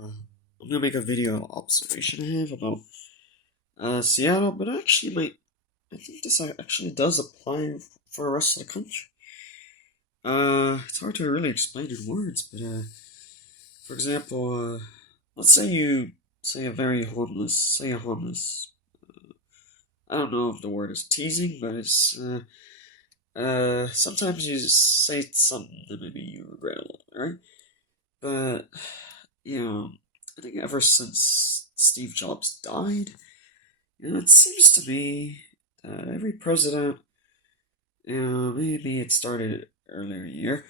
I'm gonna make a video observation I have about Seattle, but I think this actually does apply for the rest of the country. It's hard to really explain in words, but for example, let's say you say a very homeless, say a homeless. I don't know if the word is teasing, but it's sometimes you just say something that maybe you regret a little, right? But you know, I think ever since Steve Jobs died. It seems to me that every president, maybe it started earlier year,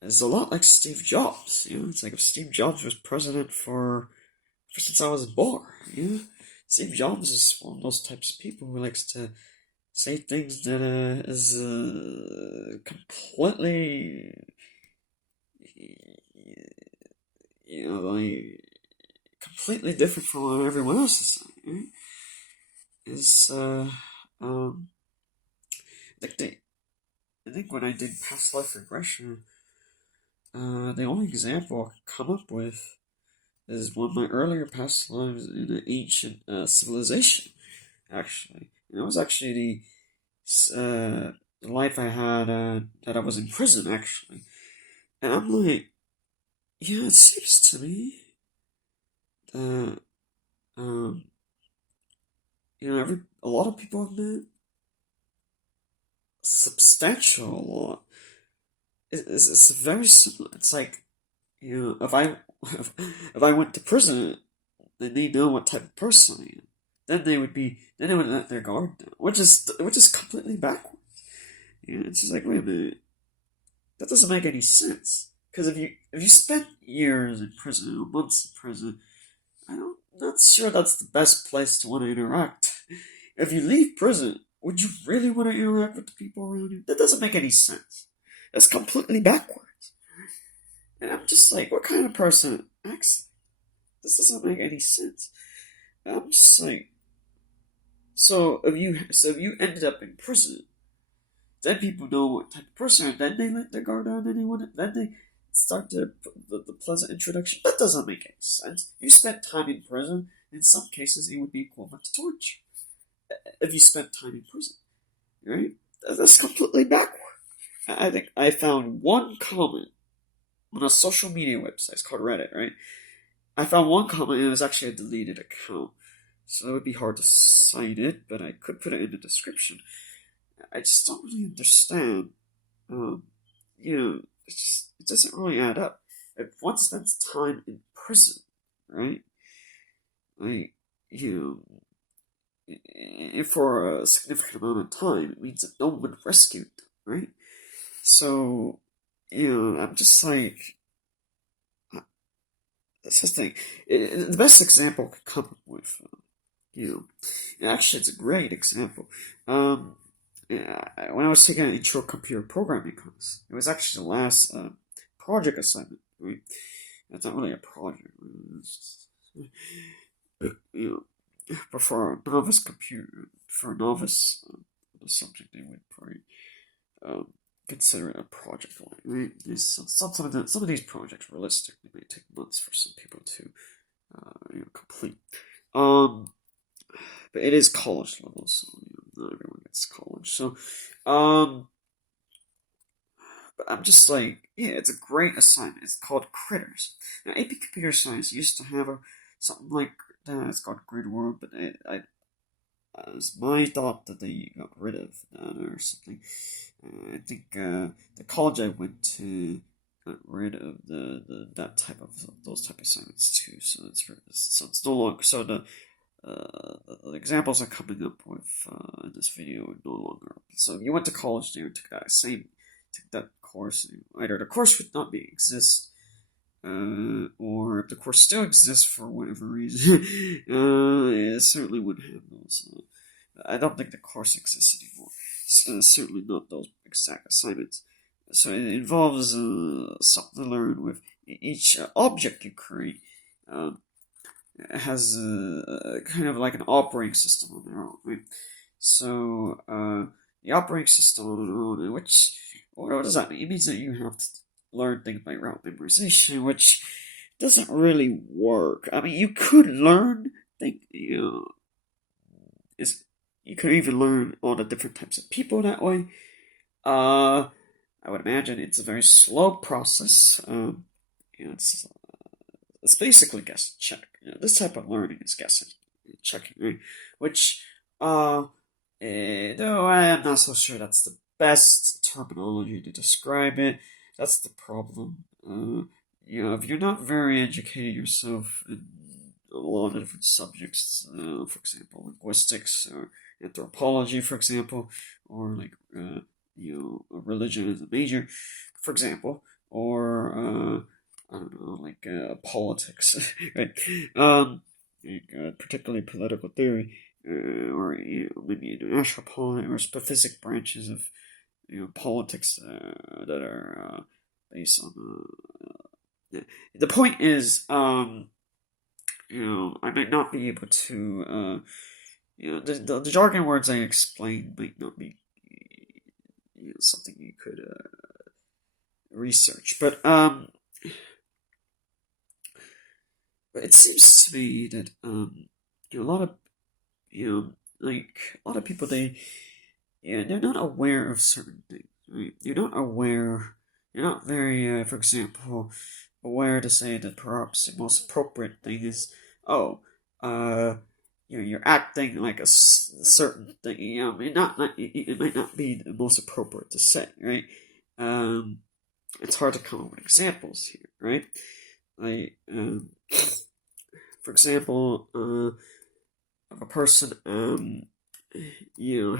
is a lot like Steve Jobs. It's like if Steve Jobs was president for since I was born. Steve Jobs is one of those types of people who likes to say things that is completely, like completely different from what everyone else is saying. Right? Is um, like they I think when I did past life regression, the only example I could come up with is one of my earlier past lives in an ancient civilization, actually. And it was actually the life I had that I was in prison, actually. And I'm like, yeah, it seems to me that, um, a lot of people have met substantial a lot. It's very similar. It's like, if I if I went to prison, then they know what type of person I am. Then they would let their guard down, which is completely backwards. It's just like, wait a minute, that doesn't make any sense. Because if you spend years in prison or months in prison, I'm not sure that's the best place to want to interact. If you leave prison, would you really want to interact with the people around you? That doesn't make any sense. That's completely backwards. And I'm just like, what kind of person acts? This doesn't make any sense. I'm just like, so if you ended up in prison, then people know what type of person, and then they let their guard down anyone, then they start the pleasant introduction. That doesn't make any sense. You spent time in prison. In some cases, it would be equivalent to torture if you spent time in prison, right? That's completely backward. I think I found one comment on a social media website. It's called Reddit, right? I found one comment and it was actually a deleted account. So it would be hard to cite it, but I could put it in the description. I just don't really understand. Um, it doesn't really add up. If one spends time in prison, right? Like, for a significant amount of time, it means that no one rescued them, right? So, I'm just like, that's the thing. The best example I could come up with, actually, it's a great example. When I was taking an intro computer programming class, it was actually the last project assignment. Right? It's not really a project. It's just, but for a novice computer, for a novice subject, they would probably um, consider it a project. Right? Some of these projects realistically may take months for some people to complete. Um, but it is college level, so not everyone gets college. So, um, but I'm just like, yeah, it's a great assignment. It's called Critters. Now, AP Computer Science used to have something like that. It's called Grid World, but it was my thought that they got rid of that or something. I think the college I went to got rid of the that type of those type of assignments too. So it's no longer the examples I'm coming up with in this video are no longer. So if you went to college there and took that course, either the course would not exist, or if the course still exists for whatever reason, it certainly wouldn't have those. I don't think the course exists anymore. Certainly not those exact assignments. So it involves something to learn with each object you create. Um, has kind of like an operating system on their own, right? So the operating system on their own, which what does that mean? It means that you have to learn things by route memorization, which doesn't really work. I mean, you could learn, is you could even learn all the different types of people that way. I would imagine it's a very slow process. It's basically guess check. This type of learning is guessing, checking, right? Which, though I am not so sure that's the best terminology to describe it. That's the problem. If you're not very educated yourself in a lot of different subjects, for example, linguistics or anthropology, for example, or like religion as a major, for example, or I don't know, like politics, right? Particularly political theory, or maybe international politics, or specific branches of politics that are based on. The point is, I might not be able to. The jargon words I explained might not be something you could research, but it seems to me that a lot of like a lot of people they're not aware of certain things, right? You're not very, for example, aware to say that perhaps the most appropriate thing is, oh, you're acting like a certain thing. It might not be the most appropriate to say, right? It's hard to come up with examples here, right? Like, for example, if a person,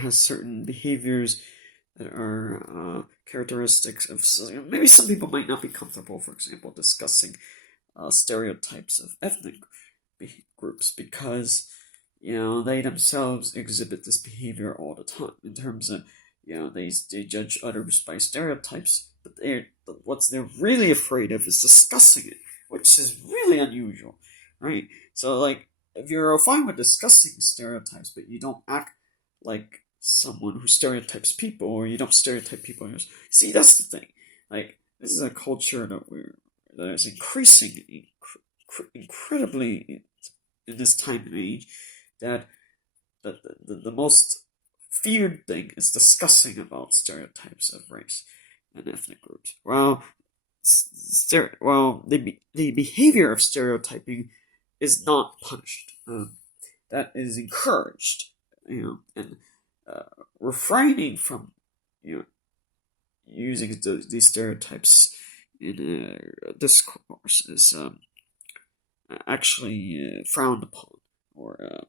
has certain behaviors that are characteristics of, maybe some people might not be comfortable, for example, discussing stereotypes of ethnic groups because they themselves exhibit this behavior all the time in terms of they judge others by stereotypes, but what they're really afraid of is discussing it, which is really unusual, right? So like if you're fine with discussing stereotypes, but you don't act like someone who stereotypes people, or you don't stereotype people. See, that's the thing. Like this is a culture that is increasing incredibly in this time and age. That the most feared thing is discussing about stereotypes of race and ethnic groups. The behavior of stereotyping is not punished. That is encouraged, and refraining from, using these stereotypes in discourse is actually frowned upon, or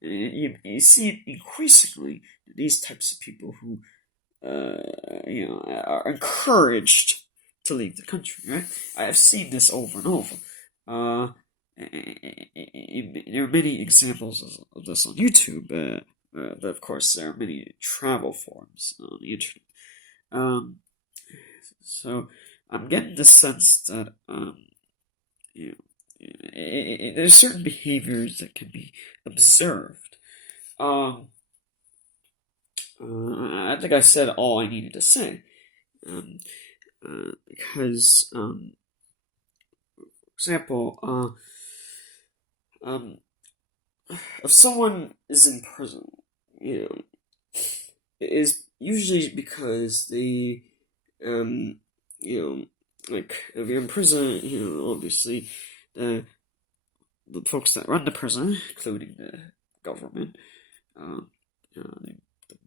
you see it increasingly in these types of people who are encouraged to leave the country. Right? I have seen this over and over. There are many examples of this on YouTube, but of course there are many travel forums on the internet. So I'm getting the sense that there's certain behaviors that can be observed. I think I said all I needed to say. Because, for example, if someone is in prison, it is usually because they, like if you're in prison, obviously the folks that run the prison, including the government, the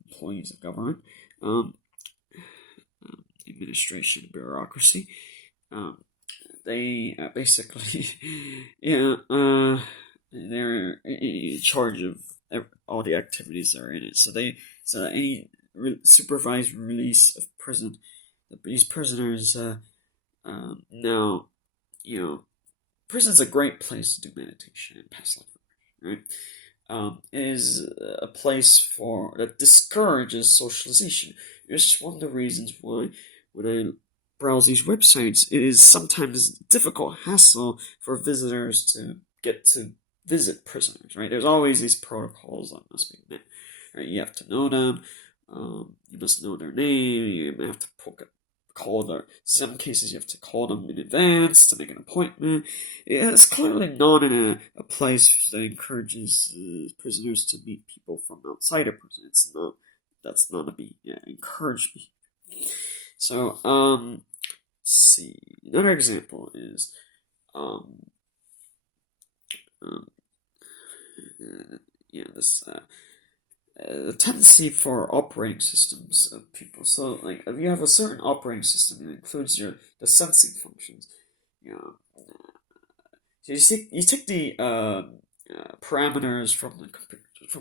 employees of government, administration, bureaucracy, they basically, they're in charge of all the activities that are in it. So any supervised release of prison, these prisoners, now, prison's a great place to do meditation and past life regression, right? It is a place that discourages socialization. It's one of the reasons why when I browse these websites, it is sometimes difficult hassle for visitors to get to visit prisoners, right? There's always these protocols that must be met, right? You have to know them, you must know their name, you have to call them. Some cases you have to call them in advance to make an appointment. It's clearly not in a place that encourages prisoners to meet people from outside a prison. It's not. That's not to be encouraged. So let's see. Another example is um, um this the tendency for operating systems of people. So, like, if you have a certain operating system, it includes the sensing functions. You know, so you take the parameters from the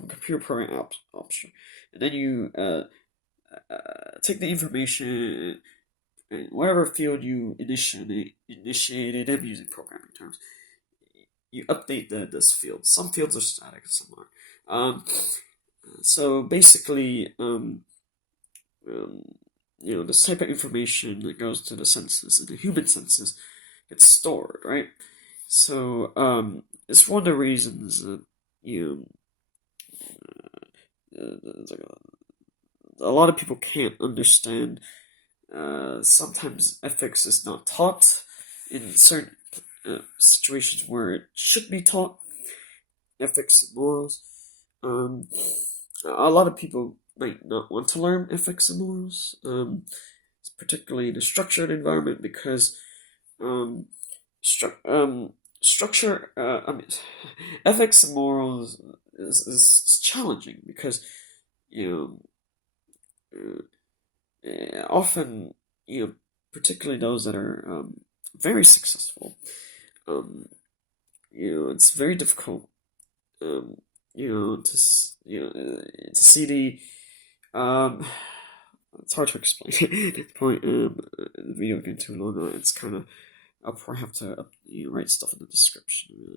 computer program option, and then you take the information in whatever field you initiated. I'm using programming terms. You update this field. Some fields are static, some are. So basically, this type of information that goes to the senses and the human senses gets stored, right? So, it's one of the reasons that a lot of people can't understand. Sometimes ethics is not taught in certain situations where it should be taught. Ethics and morals. A lot of people might not want to learn ethics and morals, particularly in a structured environment, because structure. Ethics and morals is challenging because you often particularly those that are very successful. It's very difficult. To see it's hard to explain at this point. The video getting too long. It's kind of, I'll probably have to write stuff in the description. Really.